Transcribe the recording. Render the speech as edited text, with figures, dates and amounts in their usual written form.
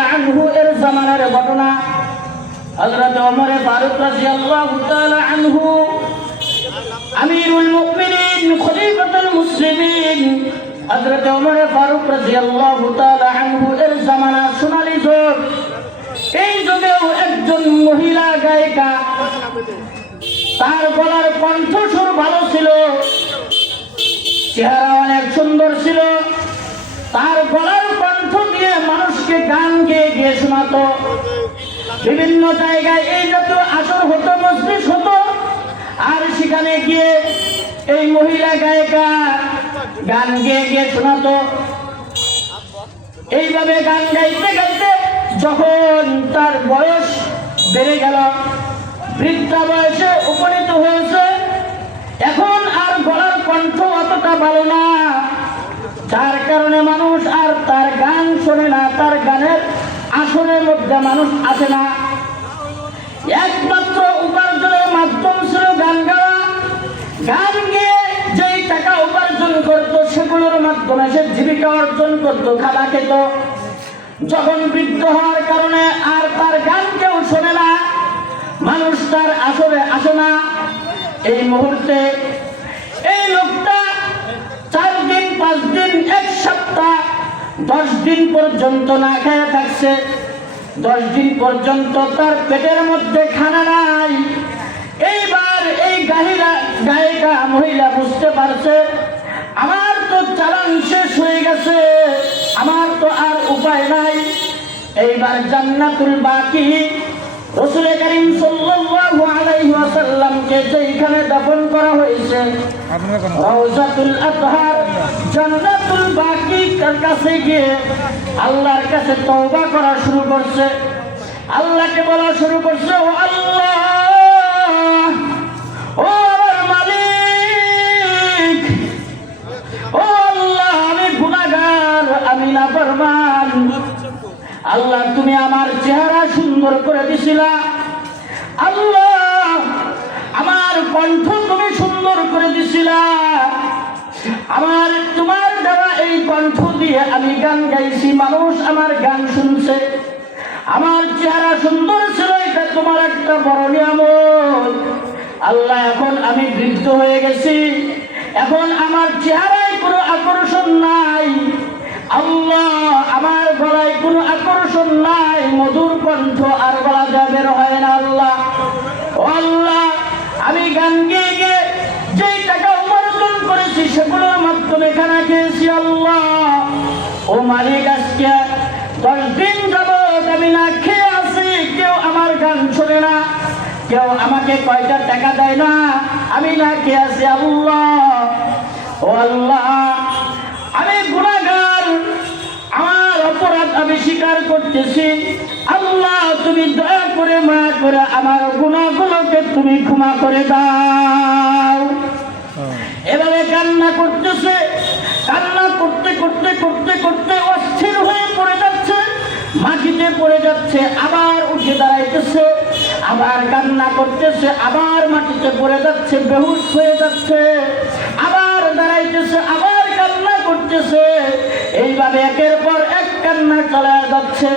তাআলা আনহু এর জামানার ঘটনা। হযরত ওমর ফারুক রাদিয়াল্লাহু তাআলা আনহু আমিরুল মুমিনিন খলিফাতুল মুসলিমিন হযরত ওমর ফারুক রাদিয়াল্লাহু তাআলা আনহু এর জামানা সোনালী যুগ। এই যুগেও একজন মহিলা গায়িকা, তার গলার কণ্ঠস্বর ভালো ছিল, চেহারা অনেক সুন্দর ছিল। তার গলার কণ্ঠ দিয়ে মানুষকে গান গেয়ে গিয়ে শোনাতো। বিভিন্ন জায়গায় এই জাতীয় আসর হতো, মজলিস হতো, আর সেখানে গিয়ে এই মহিলা গায়িকা গান গেয়ে গিয়ে শোনাতো। এইভাবে গান গাইতে গাইতে যখন তার বয়স বেড়ে গেল, বৃদ্ধা বয়সে উপনীত হয়েছে, এখন আর গলার কণ্ঠ অতটা ভালো না, যার কারণে মানুষ আর তার গান শোনে না, তার গানের আসনের মধ্যে মানুষ আসে না। একমাত্র উপার্জনের মাধ্যম ছিল গান গাওয়া। গান গেয়ে যেই টাকা উপার্জন করত সেগুলোর মাধ্যমে সে জীবিকা অর্জন করত, খানা খেত। যখন বৃদ্ধ হওয়ার কারণে আর তার গান কেউ শোনে না, মানুষ তার আসরে আসে না, এই মুহূর্তে এই লোকটা 4 দিন 5 দিন 1 সপ্তাহ 10 দিন পর্যন্ত না খেয়ে থাকছে। 10 দিন পর্যন্ত তার পেটের মধ্যে খানা নাই। এইবার এই গায়িকা মহিলা বুঝতে পারছে, আমার তো চালান শেষ হয়ে গেছে, আমার তো আর উপায় নাই। এইবার জান্নাতুল বাকি রাসূল করিম সাল্লাল্লাহু আলাইহি ওয়াসাল্লামকে যেখানে দাফন করা হয়েছে, রাউজাতুল আতহার জান্নাতুল বাকির কাছে গিয়ে আল্লাহর কাছে তওবা করা শুরু করছে। আল্লাহকে বলা শুরু করছে, ও আল্লাহ, ও আমার মালিক, ও আল্লাহ, আমি গুনাহগার, আমি নাফরমান। আল্লাহ, তুমি আমার চেহারা সুন্দর করে দিছিলা, আল্লাহ আমার কণ্ঠ তুমি সুন্দর করে দিছিলা, আমার তোমার দেওয়া এই কণ্ঠ দিয়ে আমি গান গাইছি, মানুষ আমার গান শুনছে, আমার চেহারা সুন্দর ছিল, এটা তোমার একটা বড় নিয়ামত। আল্লাহ, এখন আমি বৃদ্ধ হয়ে গেছি, এখন আমার চেহারায় কোনো আকর্ষণ নাই, আল্লাহ আমার গলায় কোনো আকর্ষণ নাই, মধুর কণ্ঠ আর গলা যা বের হয় না। আল্লাহ, ও আল্লাহ, আমি গান গেয়ে গিয়ে যেই টাকা উপার্জন করেছি সেগুলোর মাধ্যমে খানা খেয়েছি, আল্লাহ ও মালিক, আজকে 10 দিন যাবত আমি না খেয়ে আছি, কেউ আমার গান শোনে না, কেউ আমাকে কয়টা টাকা দেয় না, আমি না খেয়ে আছি। আল্লাহ, ও আল্লাহ, আমি গুনাহগার, আমার অপরাধ আমি স্বীকার করতেছি, আল্লাহ তুমি দয়া করে মায়া করে আমার গুনাহগুলোকে তুমি ক্ষমা করে দাও। এভাবে কান্না করতেছে, কান্না করতে করতে করতে করতে অস্থির হয়ে পড়ে যাচ্ছে, মাটিতে পড়ে যাচ্ছে, আবার উঠে দাঁড়াইতেছে, আবার কান্না করতেছে, আবার মাটিতে পড়ে যাচ্ছে, বেহুশ হয়ে যাচ্ছে, আবার দাঁড়াইতেছে, আবার কান্না করতেছে। এইভাবে একের পর এক কান্না চলে যাচ্ছে।